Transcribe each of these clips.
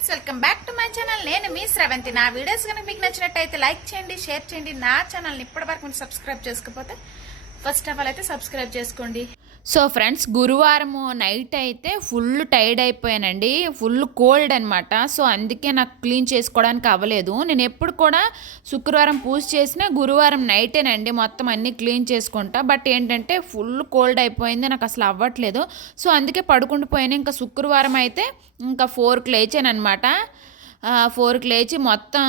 Friends welcome back to my channel. నేను మీ శ్రవంతి నా వీడియోస్ కనుక మీకు నచ్చినట్టయితే లైక్ చేయండి షేర్ చేయండి. నా ఛానల్ని ఇప్పటివరకు మీరు సబ్స్క్రైబ్ చేసుకోకపోతే ఫస్ట్ ఆఫ్ ఆల్ అయితే సబ్స్క్రైబ్ చేసుకోండి. సో ఫ్రెండ్స్ గురువారం నైట్ అయితే ఫుల్ టైర్డ్ అయిపోయానండి. ఫుల్ కోల్డ్ అనమాట సో అందుకే నాకు క్లీన్ చేసుకోవడానికి అవ్వలేదు. నేను ఎప్పుడు కూడా శుక్రవారం పూజ చేసినా గురువారం నైటేనండి మొత్తం అన్నీ క్లీన్ చేసుకుంటా. బట్ ఏంటంటే ఫుల్ కోల్డ్ అయిపోయింది నాకు అసలు అవ్వట్లేదు. సో అందుకే పడుకుండిపోయాను ఇంకా శుక్రవారం అయితే ఇంకా ఫోర్కి లేచానమాట ఫోర్కి లేచి మొత్తం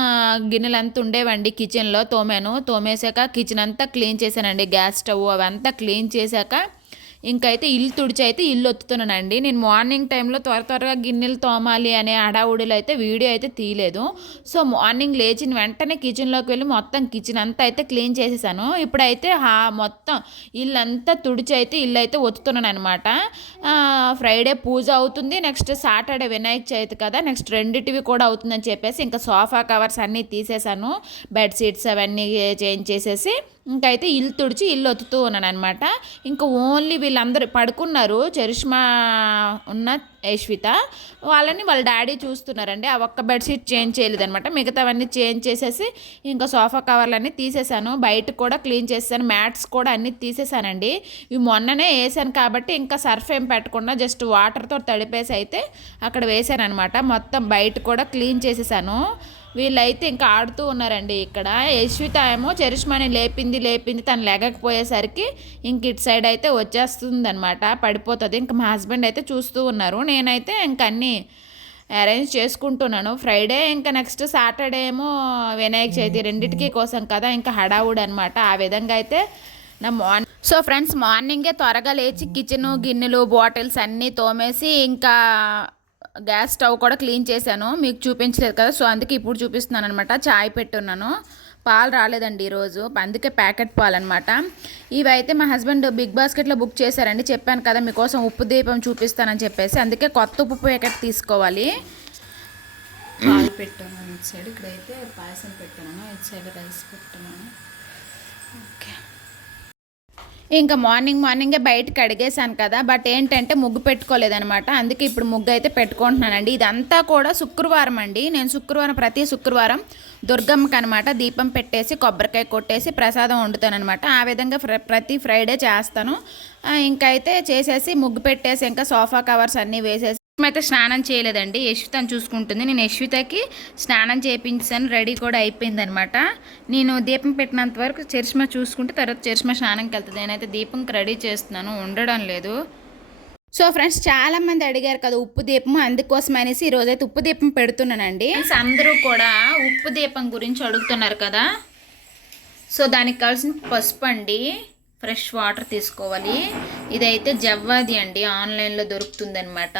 గిన్నెలు అంతా ఉండేవండి కిచెన్లో తోమాను. తోమేశాక కిచెన్ అంతా క్లీన్ చేశానండి. గ్యాస్ స్టవ్ అవంతా క్లీన్ చేశాక ఇంకైతే ఇల్లు తుడిచి అయితే ఇల్లు ఒత్తుతున్నానండి. నేను మార్నింగ్ టైంలో త్వర త్వరగా గిన్నెలు తోమాలి అనే హడావుడిలో అయితే వీడియో అయితే తీయలేదు. సో మార్నింగ్ లేచిన వెంటనే కిచెన్లోకి వెళ్ళి మొత్తం కిచెన్ అంతా అయితే క్లీన్ చేసేసాను. ఇప్పుడైతే హా మొత్తం ఇల్లంతా తుడిచి అయితే ఇల్లు అయితే ఒత్తుతున్నాను అనమాట ఫ్రైడే పూజ అవుతుంది. నెక్స్ట్ సాటర్డే వినాయక చవితి కదా నెక్స్ట్ రెండిటివి కూడా అవుతుందని చెప్పేసి ఇంకా సోఫా కవర్స్ అన్నీ తీసేసాను. బెడ్ షీట్స్ అవన్నీ చేంజ్ చేసేసి ఇంకైతే ఇల్లు తుడిచి ఇల్లు ఒత్తుతూ ఉన్నాను అనమాట ఇంకా ఓన్లీ వీళ్ళందరూ పడుకున్నారు చరిష్మా ఉన్న యశ్విత. వాళ్ళని వాళ్ళ డాడీ చూస్తున్నారండి. ఆ ఒక్క బెడ్షీట్ చేంజ్ చేయలేదనమాట మిగతావన్నీ చేంజ్ చేసేసి ఇంకా సోఫా కవర్లన్నీ తీసేసాను బయట కూడా క్లీన్ చేసాను మ్యాట్స్ కూడా అన్నీ తీసేసానండి ఇవి మొన్ననే వేసాను కాబట్టి ఇంకా సర్ఫ్ ఏం పెట్టకుండా జస్ట్ వాటర్తో తడిపేసి అయితే అక్కడ వేసాను అనమాట మొత్తం బయట కూడా క్లీన్ చేసేసాను. వీళ్ళైతే ఇంకా ఆడుతూ ఉన్నారండి ఇక్కడ. యశ్విత ఏమో చరిష్మాని లేపింది లేపింది తను లేకపోయేసరికి ఇంక ఇటు సైడ్ అయితే వచ్చేస్తుంది అనమాట పడిపోతుంది. ఇంకా మా హస్బెండ్ అయితే చూస్తూ ఉన్నారు. నేనైతే ఇంక అన్నీ అరేంజ్ చేసుకుంటున్నాను. ఫ్రైడే ఇంకా నెక్స్ట్ సాటర్డే ఏమో వినాయక చవితి రెండింటికి కోసం కదా ఇంకా హడావుడ్ అనమాట ఆ విధంగా అయితే నా మార్నింగ్ సో ఫ్రెండ్స్ మార్నింగే త్వరగా లేచి కిచెను గిన్నెలు బాటిల్స్ అన్నీ తోమేసి ఇంకా గ్యాస్ స్టవ్ కూడా క్లీన్ చేశాను. మీకు చూపించలేదు కదా సో అందుకే ఇప్పుడు చూపిస్తున్నాను అనమాట చాయ్ పెట్టున్నాను. పాలు రాలేదండి ఈరోజు. అందుకే ప్యాకెట్ పాలు అనమాట ఇవైతే మా హస్బెండ్ బిగ్ బాస్కెట్లో బుక్ చేశారండి. చెప్పాను కదా మీకోసం ఉప్పు దీపం చూపిస్తానని చెప్పేసి. అందుకే కొత్త ఉప్పు ప్యాకెట్ తీసుకోవాలి. పాలు పెట్టాను. ఇటు సైడ్ ఇక్కడైతే పాయసం పెట్టాను. ఇటు సైడ్ రైస్ పెట్టాను. ఇంకా మార్నింగ్ మార్నింగే బయటకు అడిగేశాను కదా బట్ ఏంటంటే ముగ్గు పెట్టుకోలేదనమాట. అందుకే ఇప్పుడు ముగ్గు అయితే పెట్టుకుంటున్నానండి. ఇదంతా కూడా శుక్రవారం అండి. నేను శుక్రవారం ప్రతి శుక్రవారం దుర్గమ్మకి అనమాట దీపం పెట్టేసి కొబ్బరికాయ కొట్టేసి ప్రసాదం వండుతాను అనమాట ఆ విధంగా ప్రతి ఫ్రైడే చేస్తాను. ఇంకైతే అయితే చేసేసి ముగ్గు పెట్టేసి ఇంకా సోఫా కవర్స్ అన్నీ వేసేసి అయితే స్నానం చేయలేదండి. యశ్వితను చూసుకుంటుంది. నేను యశ్వితకి స్నానం చేయించాను రెడీ కూడా అయిపోయింది అనమాట నేను దీపం పెట్టినంత వరకు చరిష్మా చూసుకుంటే తర్వాత చరిష్మా స్నానంకి వెళ్తుంది. నేనైతే దీపంకి రెడీ చేస్తున్నాను. ఉండడం లేదు. సో ఫ్రెండ్స్ చాలా మంది అడిగారు కదా ఉప్పు దీపం అందుకోసం అనేసి ఈ రోజైతే ఉప్పు దీపం పెడుతున్నానండి. అందరూ కూడా ఉప్పు దీపం గురించి అడుగుతున్నారు కదా. సో దానికి కావాల్సిన పసుపు అండి. ఫ్రెష్ వాటర్ తీసుకోవాలి. ఇదైతే జవ్వాది అండి. ఆన్లైన్లో దొరుకుతుందనమాట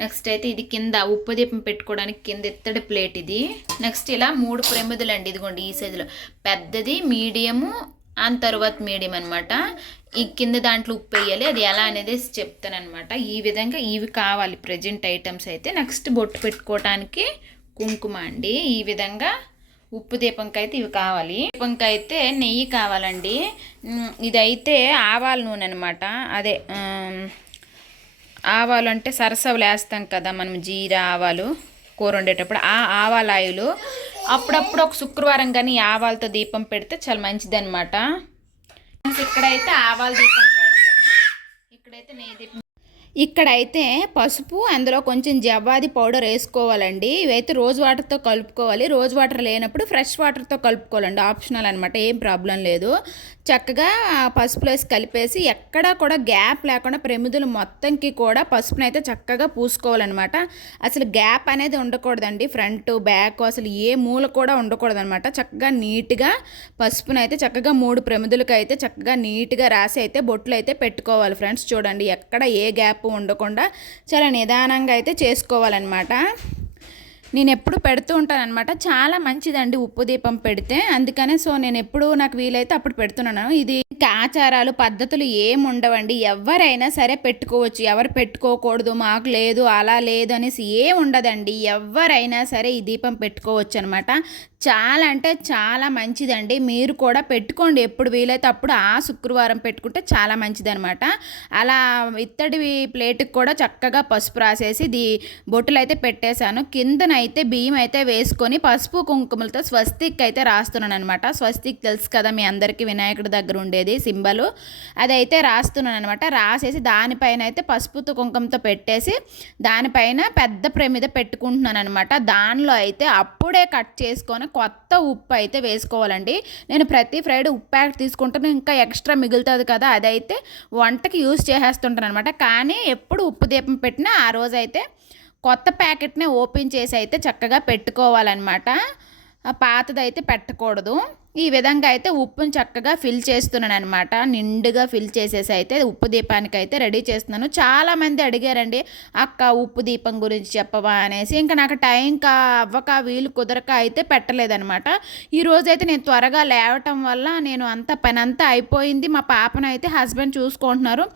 నెక్స్ట్ అయితే ఇది కింద ఉప్పు దీపం పెట్టుకోవడానికి కింద ఎత్తడి ప్లేట్ ఇది. నెక్స్ట్ ఇలా మూడు ప్రమిదులు అండి. ఇదిగోండి ఈ సైజులో. పెద్దది మీడియము అండ్ తర్వాత మీడియం అనమాట ఈ కింద దాంట్లో ఉప్పు వేయాలి. అది ఎలా అనేది చెప్తానమాట ఈ విధంగా ఇవి కావాలి. ప్రజెంట్ ఐటమ్స్ అయితే. నెక్స్ట్ బొట్టు పెట్టుకోవడానికి కుంకుమ అండి. ఈ విధంగా ఉప్పు దీపంకి అయితే ఇవి కావాలి. దీపంకి అయితే నెయ్యి కావాలండి. ఇదైతే ఆవాల నూనె అనమాట అదే ఆవాలు అంటే సరసవలు వేస్తాం కదా మనం జీరా ఆవాలు కూర వండేటప్పుడు. ఆ ఆవాల ఆయిలు అప్పుడప్పుడు ఒక శుక్రవారం కానీ ఆవాలతో దీపం పెడితే చాలా మంచిది అనమాట ఇక్కడైతే ఆవాల దీపం పెడతాను. ఇక్కడైతే నెయ్యి దీపం ఇక్కడైతే పసుపు అందులో కొంచెం జవ్వాది పౌడర్ వేసుకోవాలండి. ఇవైతే రోజ్ వాటర్తో కలుపుకోవాలి. రోజ్ వాటర్ లేనప్పుడు ఫ్రెష్ వాటర్తో కలుపుకోవాలండి. ఆప్షనల్ అనమాట ఏం ప్రాబ్లం లేదు. చక్కగా పసుపులో వేసి కలిపేసి ఎక్కడా కూడా గ్యాప్ లేకుండా ప్రమిదులు మొత్తంకి కూడా పసుపునైతే చక్కగా పూసుకోవాలన్నమాట. అసలు గ్యాప్ అనేది ఉండకూడదండి. ఫ్రంట్ బ్యాక్ అసలు ఏ మూల కూడా ఉండకూడదనమాట చక్కగా నీట్గా పసుపునైతే చక్కగా మూడు ప్రమిదులకి అయితే చక్కగా నీట్గా రాసి అయితే బొట్లు అయితే పెట్టుకోవాలి ఫ్రెండ్స్. చూడండి ఎక్కడ ఏ గ్యాప్ ఉండకుండా చాలా నిదానంగా అయితే చేసుకోవాలన్నమాట. నేను ఎప్పుడు పెడుతూ ఉంటాను అనమాట చాలా మంచిదండి ఉప్పు దీపం పెడితే. అందుకనే సో నేను ఎప్పుడు నాకు వీలైతే అప్పుడు పెడుతున్నాను. ఇది ఆచారాలు పద్ధతులు ఏం ఉండవండి ఎవరైనా సరే పెట్టుకోవచ్చు. ఎవరు పెట్టుకోకూడదు మాకు లేదు అలా లేదు అనేసి ఏం ఉండదండి ఎవరైనా సరే ఈ దీపం పెట్టుకోవచ్చు అనమాట చాలా అంటే చాలా మంచిదండి. మీరు కూడా పెట్టుకోండి. ఎప్పుడు వీలైతే అప్పుడు ఆ శుక్రవారం పెట్టుకుంటే చాలా మంచిదనమాట అలా ఇత్తడి ప్లేట్కి కూడా చక్కగా పసుపు రాసేసి దీ బొట్టులు అయితే పెట్టేశాను అయితే బియ్యం అయితే వేసుకొని పసుపు కుంకుమలతో స్వస్తిక్ అయితే రాస్తున్నాను అనమాట స్వస్తిక్ తెలుసు కదా మీ అందరికీ వినాయకుడి దగ్గర ఉండేది సింబల్. అదైతే రాస్తున్నాను అనమాట రాసేసి దానిపైన అయితే పసుపుతో కుంకుమతో పెట్టేసి దానిపైన పెద్ద ప్రమిద పెట్టుకుంటున్నాను అనమాట దానిలో అయితే అప్పుడే కట్ చేసుకొని కొత్త ఉప్పు అయితే వేసుకోవాలండి. నేను ప్రతి ఫ్రైడే ఉప్పు ప్యాకెట్ తీసుకుంటాను. ఇంకా ఎక్స్ట్రా మిగులుతుంది కదా అదైతే వంటకి యూస్ చేసేస్తుంటాను అనమాట కానీ ఎప్పుడు ఉప్పు దీపం పెట్టినా ఆ రోజు అయితే కొత్త ప్యాకెట్నే ఓపెన్ చేసి అయితే చక్కగా పెట్టుకోవాలన్నమాట. పాతదైతే పెట్టకూడదు. ఈ విధంగా అయితే ఉప్పుని చక్కగా ఫిల్ చేస్తున్నాను అనమాట నిండుగా ఫిల్ చేసేసి అయితే ఉప్పు దీపానికి అయితే రెడీ చేస్తున్నాను. చాలామంది అడిగారండి అక్క ఉప్పు దీపం గురించి చెప్పవా? అనేసి. ఇంకా నాకు టైం కా అవ్వక వీలు కుదరక అయితే పెట్టలేదనమాట ఈరోజు అయితే నేను త్వరగా లేవటం వల్ల నేను అంత పని అంతా అయిపోయింది. మా పాపను అయితే హస్బెండ్ చూసుకుంటున్నారు.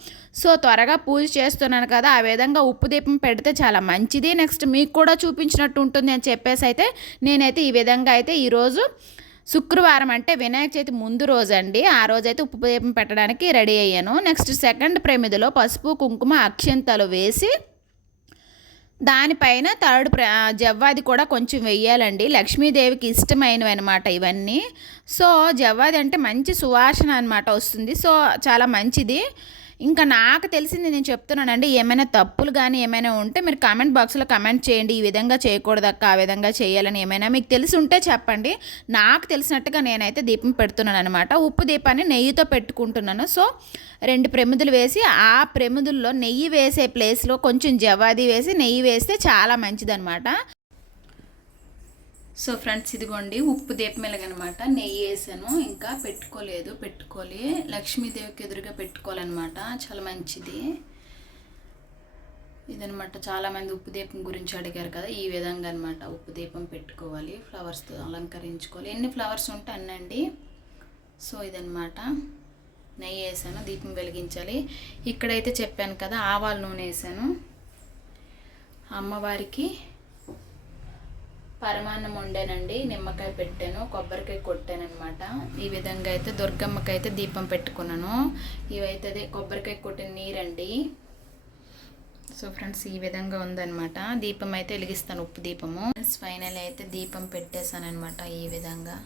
సో త్వరగా పూజ చేస్తున్నాను కదా ఆ విధంగా ఉప్పు దీపం పెడితే చాలా మంచిది. నెక్స్ట్ మీకు కూడా చూపించినట్టు ఉంటుంది అని చెప్పేసి అయితే నేనైతే ఈ విధంగా అయితే ఈరోజు శుక్రవారం అంటే వినాయక చవితి ముందు రోజు అండి ఆ రోజైతే ఉప్పు దీపం పెట్టడానికి రెడీ అయ్యాను. నెక్స్ట్ సెకండ్ ప్రమిదిలో పసుపు కుంకుమ అక్షంతలు వేసి దానిపైన థర్డ్ ప్ర జవ్వాది కూడా కొంచెం వెయ్యాలండి లక్ష్మీదేవికి ఇష్టమైనవి అనమాట ఇవన్నీ. సో జవ్వాది అంటే మంచి సువాసన అనమాట వస్తుంది. సో చాలా మంచిది. ఇంకా నాకు తెలిసింది నేను చెప్తున్నానండి ఏమైనా తప్పులు కానీ ఏమైనా ఉంటే మీరు కామెంట్ బాక్స్లో కమెంట్ చేయండి ఈ విధంగా చేయకూడదక్క ఆ విధంగా చేయాలని ఏమైనా మీకు తెలిసి ఉంటే చెప్పండి. నాకు తెలిసినట్టుగా నేనైతే దీపం పెడుతున్నాను అనమాట ఉప్పు దీపాన్ని నెయ్యితో పెట్టుకుంటున్నాను. సో రెండు ప్రమిదలు వేసి ఆ ప్రమిదుల్లో నెయ్యి వేసే ప్లేస్లో కొంచెం జవాది వేసి నెయ్యి వేస్తే చాలా మంచిదన్నమాట. సో ఫ్రెండ్స్ ఇదిగోండి ఉప్పు దీపం వెలగనమాట నెయ్యి వేసాను ఇంకా పెట్టుకోలేదు పెట్టుకోలే. లక్ష్మీదేవికి ఎదురుగా పెట్టుకోవాలన్నమాట చాలా మంచిది. ఇదనమాట చాలామంది ఉప్పు దీపం గురించి అడిగారు కదా ఈ విధంగా అనమాట ఉప్పు దీపం పెట్టుకోవాలి ఫ్లవర్స్తో అలంకరించుకోవాలి. ఎన్ని ఫ్లవర్స్ ఉంటే అన్నండి? సో ఇదనమాట నెయ్యి వేసాను దీపం వెలిగించాలి. ఇక్కడైతే చెప్పాను కదా ఆవాల నూనె వేసాను. అమ్మవారికి పరమాన్నం వండానండి నిమ్మకాయ పెట్టాను కొబ్బరికాయ కొట్టాను అనమాట ఈ విధంగా అయితే దుర్గమ్మకి అయితే దీపం పెట్టుకున్నాను. ఇవైతే అదే కొబ్బరికాయ కొట్టిన నీరండి. సో ఫ్రెండ్స్ ఈ విధంగా ఉందన్నమాట. దీపం అయితే వెలిగిస్తాను ఉప్పు దీపము. ఫైనల్ అయితే దీపం పెట్టేశాను అనమాట ఈ విధంగా.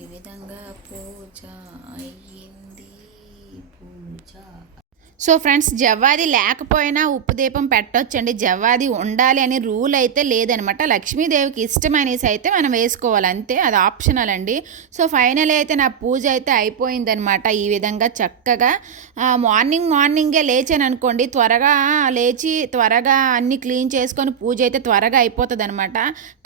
ఈ విధంగా పూజ అయ్యింది. పూజ సో ఫ్రెండ్స్ జవ్వాది లేకపోయినా ఉప్పు దీపం పెట్టొచ్చండి. జవ్వాది ఉండాలి అని రూల్ అయితే లేదనమాట. లక్ష్మీదేవికి ఇష్టమనేసి అయితే మనం వేసుకోవాలి. అంతే అది ఆప్షనల్ అండి. సో ఫైనల్ అయితే నా పూజ అయితే అయిపోయిందనమాట. ఈ విధంగా చక్కగా మార్నింగ్ మార్నింగే లేచాను అనుకోండి. త్వరగా లేచి త్వరగా అన్ని క్లీన్ చేసుకొని పూజ అయితే త్వరగా అయిపోతుంది అనమాట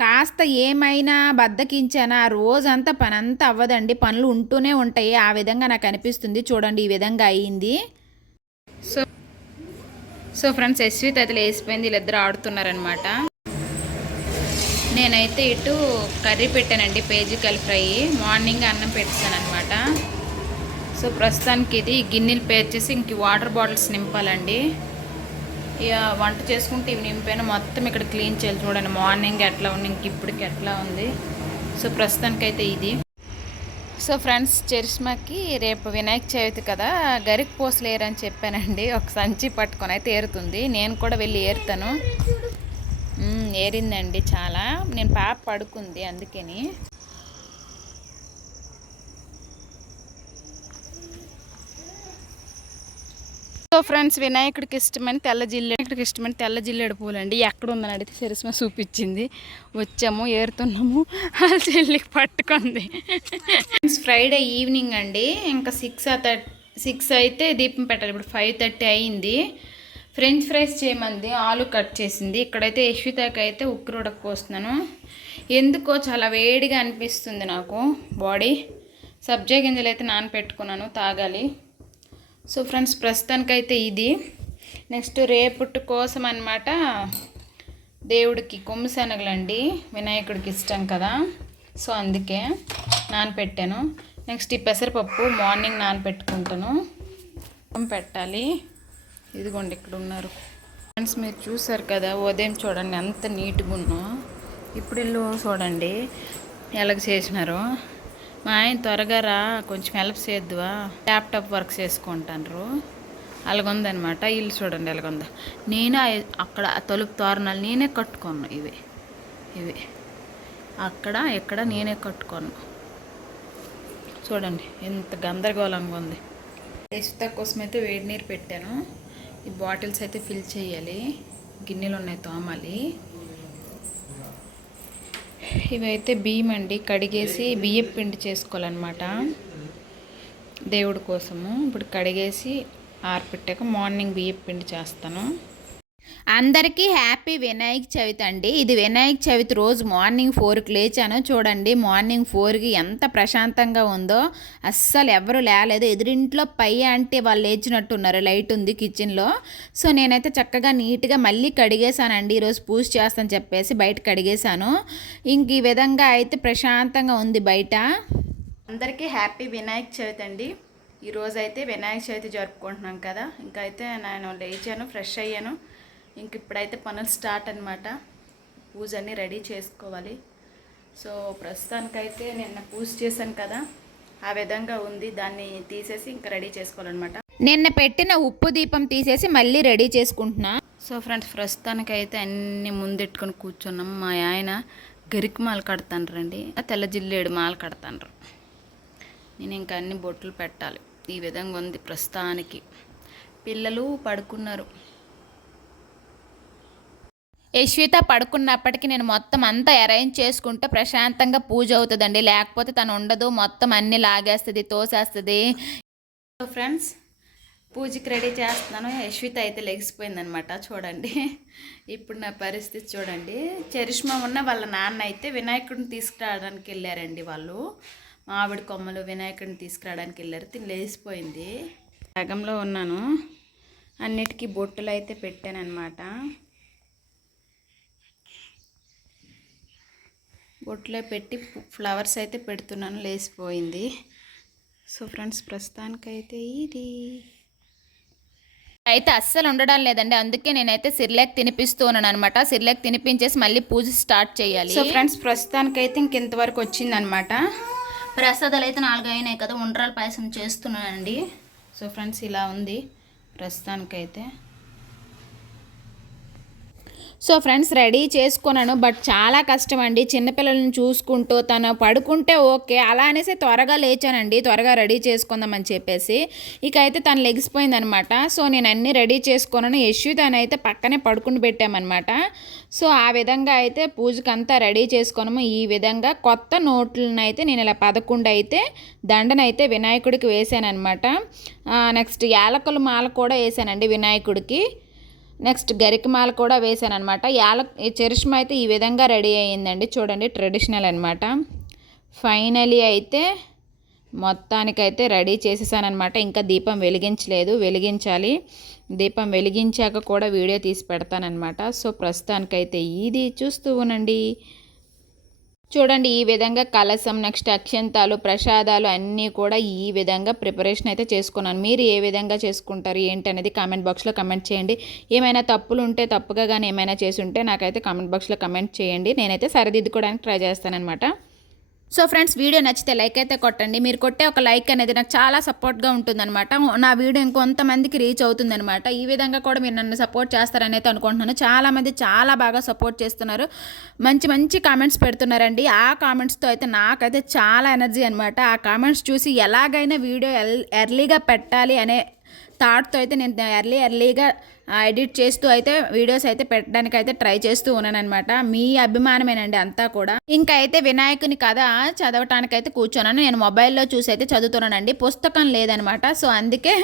కాస్త ఏమైనా బద్దకించానా ఆ రోజంతా పనంతా అవ్వదండి. పనులు ఉంటూనే ఉంటాయి. ఆ విధంగా నాకు అనిపిస్తుంది. చూడండి ఈ విధంగా అయ్యింది సో సో ఫ్రెండ్స్ యశ్విత్ అయితే లేచిపోయింది వీళ్ళిద్దరు ఆడుతున్నారనమాట నేనైతే ఇటు కర్రీ పెట్టానండి పేజికల్ ఫ్రై. మార్నింగ్ అన్నం పెట్టాను అనమాట సో ప్రస్తుతానికి ఇది గిన్నెలు పేర్చేసి ఇంక వాటర్ బాటిల్స్ నింపాలండి. ఇక వంట చేసుకుంటే ఇవి నింపాను మొత్తం ఇక్కడ క్లీన్ చేయాలి చూడండి. మార్నింగ్ ఎట్లా ఉంది ఇంక ఇప్పటికి ఎట్లా ఉంది. సో ప్రస్తుతానికైతే ఇది. సో ఫ్రెండ్స్ చరిష్మాకి రేపు వినాయక చవితి కదా. గరికి పోసలేరని చెప్పానండి. ఒక సంచి పట్టుకొని అయితే ఏరుతుంది. నేను కూడా వెళ్ళి ఏరుతాను. ఏరిందండి చాలా. నేను పాప పడుకుంది అందుకని. సో ఫ్రెండ్స్ వినాయకుడికి ఇష్టమైన తెల్ల జిల్లేడు వినాయకుడికి ఇష్టమైన తెల్ల జిల్లేడు పూలండి. ఎక్కడ ఉందని అడిగితే చరిష్మా చూపించింది. వచ్చాము ఏరుతున్నాము. ఆ చెల్లికి పట్టుకుంది. ఫ్రైడే ఈవినింగ్ అండి. ఇంకా సిక్స్ థర్టీ సిక్స్ అయితే దీపం పెట్టాలి. ఇప్పుడు ఫైవ్ థర్టీ అయింది. ఫ్రెంచ్ ఫ్రైస్ చేయమంది. ఆలు కట్ చేసింది. ఇక్కడైతే యశ్వితాకి అయితే ఉక్కు పోస్తున్నాను ఎందుకో చాలా వేడిగా అనిపిస్తుంది నాకు. బాడీ సబ్జా గింజలు అయితే నానపెట్టుకున్నాను. తాగాలి. సో ఫ్రెండ్స్ ప్రస్తుతానికైతే ఇది. నెక్స్ట్ రేపుటి కోసం అనమాట దేవుడికి కొమ్ము శనగలండి వినాయకుడికి ఇష్టం కదా. సో అందుకే నానపెట్టాను. నెక్స్ట్ ఈ పెసరపప్పు మార్నింగ్ నానపెట్టుకుంటాను. పెట్టాలి. ఇదిగోండి ఇక్కడ ఉన్నారు. ఫ్రెండ్స్ మీరు చూసారు కదా ఉదయం చూడండి ఎంత నీట్గా ఉన్నా. ఇప్పుడు ఇల్లు చూడండి ఎలాగ చేసినారో. మా ఆయన త్వరగా రా కొంచెం హెల్ప్ చేద్దువా. ల్యాప్టాప్ వర్క్ చేసుకుంటారు అలాగుందనమాట ఇల్లు చూడండి అలాగుందా నేనే అక్కడ తలుపు తోరణాలు నేనే కట్టుకోను ఇవి. ఇవి. అక్కడ ఇక్కడ నేనే కట్టుకోను. చూడండి ఎంత గందరగోళంగా ఉంది. ఇసుత కోసం అయితే వేడి నీరు పెట్టాను. ఈ బాటిల్స్ అయితే ఫిల్ చేయాలి. గిన్నెలు ఉన్నాయి తోమాలి. ఇవైతే బియ్యం అండి. కడిగేసి బియ్యం పిండి చేసుకోవాలన్నమాట. దేవుడి కోసము. ఇప్పుడు కడిగేసి ఆరపెట్టాక మార్నింగ్ బియ్యం పిండి చేస్తాను. అందరికీ హ్యాపీ వినాయక చవితి అండి. ఇది వినాయక చవితి రోజు మార్నింగ్ ఫోర్కి లేచాను. చూడండి మార్నింగ్ ఫోర్కి ఎంత ప్రశాంతంగా ఉందో. అస్సలు ఎవరు లేలేదు. ఎదురింట్లో పై అంటే వాళ్ళు లేచినట్టున్నారు. లైట్ ఉంది కిచెన్లో. సో నేనైతే చక్కగా నీట్గా మళ్ళీ కడిగేశానండి. ఈరోజు పూజ చేస్తాను చెప్పేసి బయట కడిగేశాను. ఇంక ఈ విధంగా అయితే ప్రశాంతంగా ఉంది బయట. అందరికీ హ్యాపీ వినాయక చవితి అండి. ఈరోజు అయితే వినాయక చవితి జరుపుకుంటున్నాం కదా. ఇంకా అయితే నేను లేచాను ఫ్రెష్ అయ్యాను. ఇంక ఇప్పుడైతే పనులు స్టార్ట్ అనమాట పూజ అన్నీ రెడీ చేసుకోవాలి. సో ప్రస్తుతానికైతే నిన్న పూజ చేశాను కదా ఆ విధంగా ఉంది. దాన్ని తీసేసి ఇంకా రెడీ చేసుకోవాలన్నమాట. నిన్న పెట్టిన ఉప్పు దీపం తీసేసి మళ్ళీ రెడీ చేసుకుంటున్నా. సో ఫ్రెండ్స్ ప్రస్తుతానికైతే అన్ని ముందెట్టుకొని కూర్చున్నాం. మా ఆయన గరికి మాల కడతాండ్రండి తెల్ల జిల్లేడు మాల కడతాండ్రు. నేను ఇంకా అన్ని బొట్లు పెట్టాలి. ఈ విధంగా ఉంది ప్రస్తుతానికి. పిల్లలు పడుకున్నారు. యశ్విత పడుకున్నప్పటికీ నేను మొత్తం అంతా అరేంజ్ చేసుకుంటే ప్రశాంతంగా పూజ అవుతుందండి. లేకపోతే తను ఉండదు. మొత్తం అన్ని లాగేస్తుంది తోసేస్తుంది. ఫ్రెండ్స్ పూజకి రెడీ చేస్తున్నాను. యశ్విత అయితే లెగిసిపోయిందనమాట చూడండి. ఇప్పుడు నా పరిస్థితి చూడండి. చరిష్మా ఉన్న వాళ్ళ నాన్న అయితే వినాయకుడిని తీసుకురావడానికి వెళ్ళారండి వాళ్ళు. మామిడి కొమ్మలు వినాయకుడిని తీసుకురావడానికి వెళ్ళారు. తిని లేచిపోయింది. సగంలో ఉన్నాను. అన్నిటికీ బొట్టులు అయితే పెట్టానన్నమాట. బొట్లో పెట్టి ఫ్లవర్స్ అయితే పెడుతున్నాను లేసిపోయింది. సో ఫ్రెండ్స్ ప్రస్తుతానికైతే ఇది. అయితే అస్సలు ఉండడం లేదండి అందుకే నేనైతే సిర్లాక్ తినిపిస్తూ ఉన్నాను అనమాట సిర్లాక్ తినిపించేసి మళ్ళీ పూజ స్టార్ట్ చేయాలి. సో ఫ్రెండ్స్ ప్రస్తుతానికైతే ఇంక ఇంతవరకు వచ్చిందనమాట ప్రసాదాలు అయితే నాలుగు అయినాయి కదా ఉండ్రాల పాయసం చేస్తున్నానండి. సో ఫ్రెండ్స్ ఇలా ఉంది ప్రస్తుతానికైతే. సో ఫ్రెండ్స్ రెడీ చేసుకున్నాను బట్ చాలా కష్టం అండి చిన్నపిల్లలను చూసుకుంటూ తను పడుకుంటే ఓకే అలా అనేసి త్వరగా లేచానండి. త్వరగా రెడీ చేసుకుందామని చెప్పేసి. ఇక అయితే తను లెగిసిపోయిందనమాట సో నేను అన్నీ రెడీ చేసుకున్నాను. యశ్వి తను అయితే పక్కనే పడుకుని పెట్టామన్నమాట సో ఆ విధంగా అయితే పూజకంతా రెడీ చేసుకున్నాము. ఈ విధంగా కొత్త నోట్లను అయితే నేను ఇలా పదకొండు అయితే దండనైతే వినాయకుడికి వేసానమాట నెక్స్ట్ యాలకుల మాల కూడా వేసానండి వినాయకుడికి. నెక్స్ట్ గరికమాల కూడా వేసాను అనమాట యాల ఈ చరిష్మ అయితే ఈ విధంగా రెడీ అయ్యిందండి. చూడండి ట్రెడిషనల్ అనమాట ఫైనలీ అయితే మొత్తానికైతే రెడీ చేసేసానమాట ఇంకా దీపం వెలిగించలేదు వెలిగించాలి. దీపం వెలిగించాక కూడా వీడియో తీసి పెడతానమాట సో ప్రస్తుతానికైతే ఇది. చూస్తూ ఉనండి చూడండి ఈ విధంగా కలసం నెక్స్ట్ అక్షంతాలు ప్రసాదాలు అన్నీ కూడా ఈ విధంగా ప్రిపరేషన్ అయితే చేసుకున్నాను. మీరు ఏ విధంగా చేసుకుంటారు ఏంటి అనేది కామెంట్ బాక్స్లో కమెంట్ చేయండి. ఏమైనా తప్పులు ఉంటే తప్పుగా కానీ ఏమైనా చేసి ఉంటే నాకైతే కామెంట్ బాక్స్లో కమెంట్ చేయండి. నేనైతే సరిదిద్దుకోవడానికి ట్రై చేస్తానమాట సో ఫ్రెండ్స్ వీడియో నచ్చితే లైక్ అయితే కొట్టండి. మీరు కొట్టే ఒక లైక్ అనేది నాకు చాలా సపోర్ట్గా ఉంటుందన్నమాట. నా వీడియో ఇంకొంతమందికి రీచ్ అవుతుందన్నమాట. ఈ విధంగా కూడా మీరు నన్ను సపోర్ట్ చేస్తారని అయితే అనుకుంటున్నాను. చాలామంది చాలా బాగా సపోర్ట్ చేస్తున్నారు. మంచి మంచి కామెంట్స్ పెడుతున్నారండి. ఆ కామెంట్స్తో అయితే నాకైతే చాలా ఎనర్జీ అనమాట ఆ కామెంట్స్ చూసి ఎలాగైనా వీడియో ఎర్లీగా పెట్టాలి అనే థాట్తో అయితే నేను ఎర్లీ ఎర్లీగా ఎడిట్ చేస్తూ అయితే వీడియోస్ అయితే పెట్టడానికి అయితే ట్రై చేస్తూ ఉన్నాను అనమాట మీ అభిమానమేనండి అంతా కూడా. ఇంకా అయితే వినాయకుని కథ చదవటానికి అయితే కూర్చున్నాను. నేను మొబైల్లో చూసి అయితే చదువుతున్నానండి. పుస్తకం లేదనమాట సో అందుకే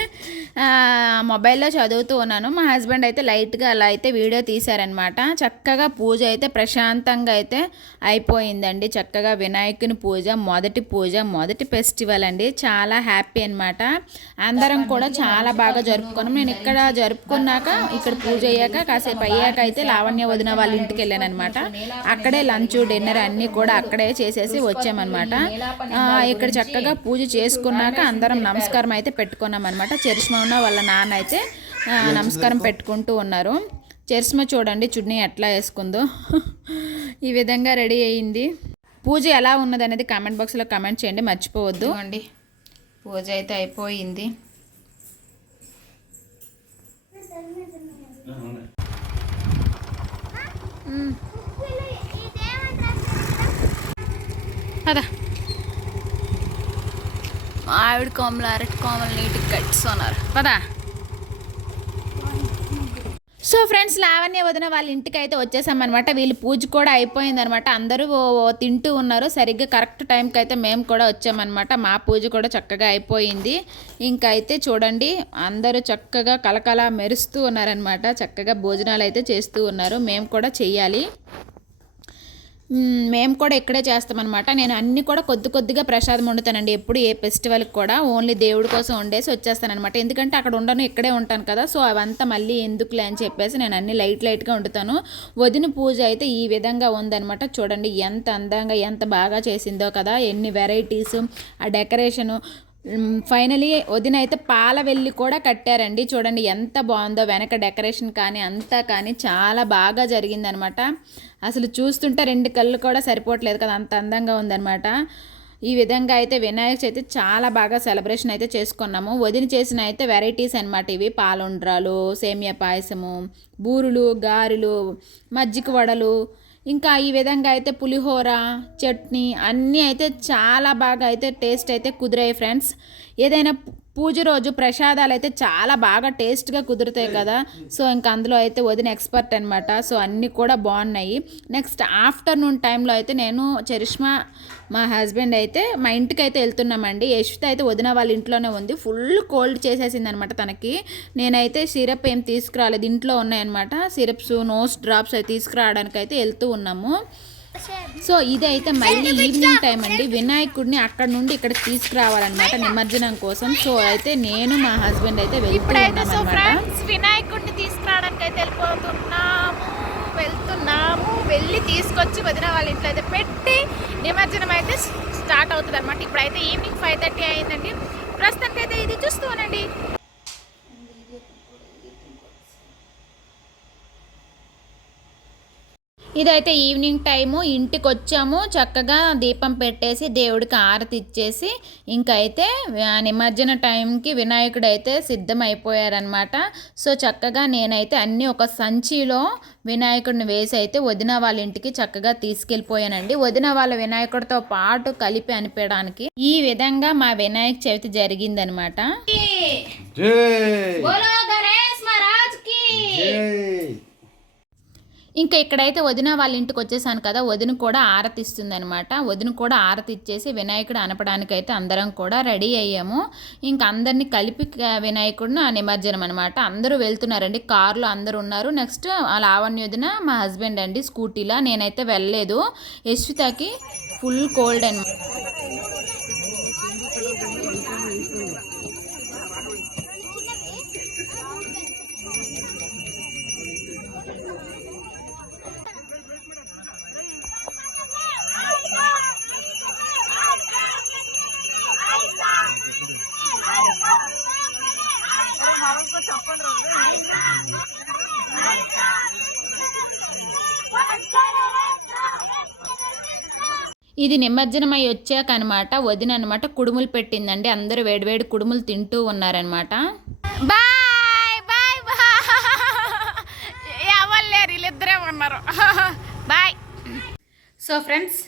మొబైల్లో చదువుతూ ఉన్నాను. మా హస్బెండ్ అయితే లైట్గా అలా అయితే వీడియో తీశారనమాట చక్కగా పూజ అయితే ప్రశాంతంగా అయితే అయిపోయిందండి. చక్కగా వినాయకుని పూజ మొదటి పూజ మొదటి ఫెస్టివల్ అండి. చాలా హ్యాపీ అనమాట అందరం కూడా చాలా బాగా జరుపుకున్నాం. నేను ఇక్కడ జరుపుకున్నాక ఇక్కడ పూజ అయ్యాక కాసేపు అయ్యాక అయితే లావణ్య వదిన వాళ్ళ ఇంటికి వెళ్ళానమాట అనమాట అక్కడే లంచ్ డిన్నర్ అన్నీ కూడా అక్కడే చేసేసి వచ్చామన్నమాట. ఇక్కడ చక్కగా పూజ చేసుకున్నాక అందరం నమస్కారం అయితే పెట్టుకున్నాం అనమాట చరిష్మా ఉన్న వాళ్ళ నాన్న అయితే నమస్కారం పెట్టుకుంటూ ఉన్నారు. చరిష్మా చూడండి చుడ్నీ ఎట్లా వేసుకుందో. ఈ విధంగా రెడీ అయ్యింది పూజ ఎలా ఉన్నది అనేది కామెంట్ బాక్స్లో కామెంట్ చేయండి మర్చిపోవద్దు. అండి పూజ అయితే అయిపోయింది. అదా ఆవిడ కోమలు అరటి కోమలు నీటికి కట్టుతున్నారు పదా. సో ఫ్రెండ్స్ లావణ్య వదిన వాళ్ళ ఇంటికి అయితే వచ్చేసామన్నమాట. వీళ్ళు పూజ కూడా అయిపోయిందనమాట అందరూ తింటూ ఉన్నారు. సరిగ్గా కరెక్ట్ టైంకి అయితే మేము కూడా వచ్చామన్నమాట. మా పూజ కూడా చక్కగా అయిపోయింది. ఇంకా అయితే చూడండి అందరూ చక్కగా కలకల మెరుస్తూ ఉన్నారనమాట చక్కగా భోజనాలు అయితే చేస్తూ ఉన్నారు. మేము కూడా చెయ్యాలి. మేము కూడా ఇక్కడే చేస్తామన్నమాట. నేను అన్ని కూడా కొద్ది కొద్దిగా ప్రసాదం వండుతానండి. ఎప్పుడు ఏ ఫెస్టివల్కి కూడా ఓన్లీ దేవుడి కోసం వండేసి వచ్చేస్తానమాట ఎందుకంటే అక్కడ ఉండను ఇక్కడే ఉంటాను కదా. సో అవంతా మళ్ళీ ఎందుకులే అని చెప్పేసి నేను అన్ని లైట్ లైట్గా వండుతాను. వదిన పూజ అయితే ఈ విధంగా ఉందన్నమాట. చూడండి ఎంత అందంగా ఎంత బాగా చేసిందో కదా. ఎన్ని వెరైటీస్ ఆ డెకరేషను ఫైనలీ వదిన అయితే పాల వెళ్ళి కూడా కట్టారండి. చూడండి ఎంత బాగుందో వెనక డెకరేషన్ కానీ అంతా కానీ చాలా బాగా జరిగిందనమాట. అసలు చూస్తుంటే రెండు కళ్ళు కూడా సరిపోవట్లేదు కదా అంత అందంగా ఉందనమాట. ఈ విధంగా అయితే వినాయక చవితి చాలా బాగా సెలబ్రేషన్ అయితే చేసుకున్నాము. వదిన చేసిన అయితే వెరైటీస్ అనమాట ఇవి. పాలుండ్రాలు సేమియా పాయసము బూరులు గారెలు మజ్జిగ వడలు ఇంకా ఈ విధంగా అయితే పులిహోర చట్నీ అన్నీ అయితే చాలా బాగా అయితే టేస్ట్ అయితే కుదిరాయి ఫ్రెండ్స్ ఏదైనా పూజ రోజు ప్రసాదాలు అయితే చాలా బాగా టేస్ట్గా కుదురుతాయి కదా. సో ఇంకా అందులో అయితే వదిన ఎక్స్పర్ట్ అనమాట సో అన్నీ కూడా బాగున్నాయి. నెక్స్ట్ ఆఫ్టర్నూన్ టైంలో అయితే నేను చరిష్మా మా హస్బెండ్ అయితే మా ఇంటికి అయితే వెళ్తున్నామండి. యశ్విత అయితే వదిన వాళ్ళ ఇంట్లోనే ఉంది. ఫుల్ కోల్డ్ చేసేసింది అనమాట తనకి. నేనైతే సిరప్ ఏం తీసుకురాలేదు. ఇంట్లో ఉన్నాయన్నమాట. సిరప్స్ నోస్ డ్రాప్స్ అవి తీసుకురావడానికి అయితే వెళ్తూ ఉన్నాము. సో ఇదైతే మళ్ళీ ఈవినింగ్ టైం అండి. వినాయకుడిని అక్కడ నుండి ఇక్కడ తీసుకురావాలన్నమాట నిమజ్జనం కోసం. సో అయితే నేను మా హస్బెండ్ అయితే వినాయకుడిని తీసుకురావడానికి అయితే వెళ్ళిపోతున్నాము వెళ్తున్నాము. వెళ్ళి తీసుకొచ్చి వదిన వాళ్ళ ఇంట్లో అయితే పెట్టి నిమజ్జనం అయితే స్టార్ట్ అవుతుంది అనమాట ఇప్పుడైతే ఈవినింగ్ ఫైవ్ థర్టీ అయిందండి. ప్రస్తుతానికి అయితే ఇది చూస్తూ ఇదైతే ఈవినింగ్ టైము ఇంటికి వచ్చాము చక్కగా దీపం పెట్టేసి దేవుడికి ఆరతి ఇచ్చేసి ఇంకైతే నిమజ్జన టైంకి వినాయకుడు అయితే సిద్ధమైపోయారనమాట సో చక్కగా నేనైతే అన్నీ ఒక సంచిలో వినాయకుడిని వేసి అయితే వదిన వాళ్ళ ఇంటికి చక్కగా తీసుకెళ్ళిపోయానండి. వదిన వాళ్ళ వినాయకుడితో పాటు కలిపి అనిపించడానికి ఈ విధంగా మా వినాయక చవితి జరిగిందనమాట జై బోలో గణేష్ మహారాజ్కి జై ఇంకా ఇక్కడైతే వదిన వాళ్ళ ఇంటికి వచ్చేసాను కదా వదిన కూడా ఆరతి ఇస్తుందనమాట వదిన కూడా ఆరతి ఇచ్చేసి వినాయకుడు అనపడానికి అయితే అందరం కూడా రెడీ అయ్యాము. ఇంకా అందరినీ కలిపి వినాయకుడిని నిమజ్జనం అనమాట అందరూ వెళ్తున్నారండి కార్లో అందరూ ఉన్నారు. నెక్స్ట్ లావణ్య వదిన మా హస్బెండ్ అండి స్కూటీలో. నేనైతే వెళ్ళలేదు. యశ్వితకి ఫుల్ కోల్డ్ అనమాట ఇది నిమజ్జనమై వచ్చాక అనమాట వదిన అనమాట కుడుములు పెట్టిందండి. అందరూ వేడివేడి కుడుములు తింటూ ఉన్నారనమాట. Bye bye bye. ఎవరు లేరు వీళ్ళిద్దరే ఉన్నారు. బాయ్. సో ఫ్రెండ్స్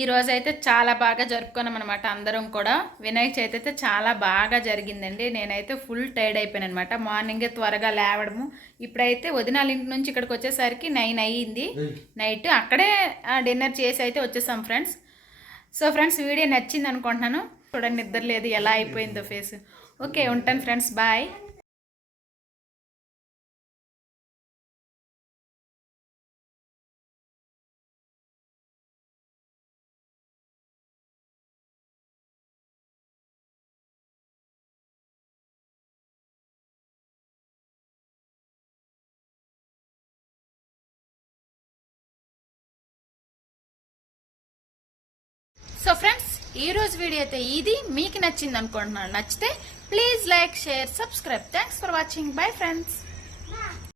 ఈ రోజు అయితే చాలా బాగా జరుపుకున్నాం అనమాట అందరం కూడా. వినాయక చవితి అయితే చాలా బాగా జరిగిందండి. నేనైతే ఫుల్ టైర్డ్ అయిపోయాను అనమాట మార్నింగే త్వరగా లేవడము. ఇప్పుడైతే వదినాల ఇంటి నుంచి ఇక్కడికి వచ్చేసరికి నైన్ అయ్యింది. నైట్ అక్కడే డిన్నర్ చేసి అయితే వచ్చేసాం ఫ్రెండ్స్. సో ఫ్రెండ్స్ వీడియో నచ్చింది అనుకుంటున్నాను చూడండి నిద్ర లేదు. ఎలా అయిపోయిందో ఫేస్ ఓకే ఉంటాను ఫ్రెండ్స్. బాయ్ ఈ రోజు వీడియో అయితే ఇది. మీకు నచ్చింది అనుకుంటున్నాను నచ్చితే please like share subscribe thanks for watching bye friends